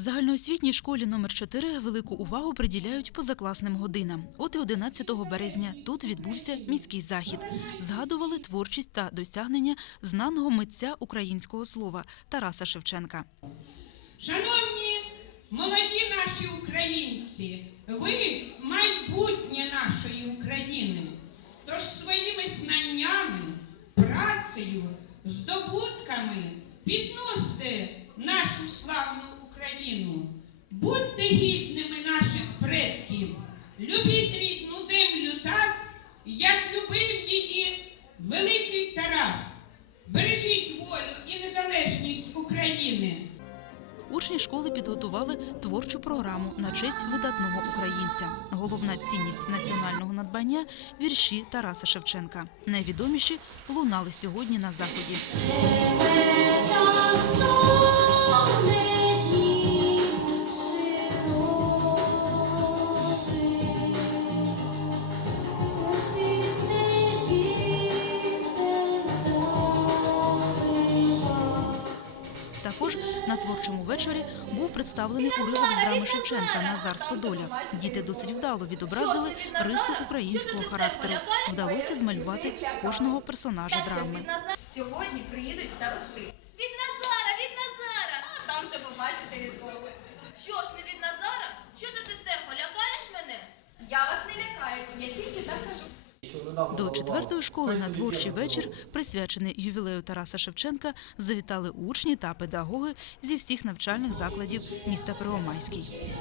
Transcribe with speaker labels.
Speaker 1: загальноосвітній школі номер 4 велику увагу приділяють позакласним годинам. От і 11 березня тут відбувся міський захід. Згадували творчість та досягнення знаного митця українського слова Тараса Шевченка.
Speaker 2: Шановні молоді наші українці, ви майбутнє нашої України. Тож своїми знаннями, працею, здобутками підносьте нашу славну Україну. Будьте гідними наших предків, любіть рідну землю так, як любив її великий Тарас. Бережіть волю і незалежність України.
Speaker 1: Учні школи підготували творчу програму на честь видатного українця. Головна цінність національного надбання вірші Тараса Шевченка. Найвідоміші лунали сьогодні на заході. Також на творчому вечорі був представлений уривок з драми Шевченка Назар Стодоля. Діти досить вдало відобразили риси українського характеру. Вдалося змалювати кожного персонажа драми.
Speaker 3: Сьогодні приїдуть старости. Від Назара, від Назара! А там вже побачите від кого. Що ж не від Назара? Що за ти
Speaker 1: До четвертої школи на творчий вечір, присвячений ювілею Тараса Шевченка, завітали учні та педагоги зі всіх навчальних закладів міста Первомайський.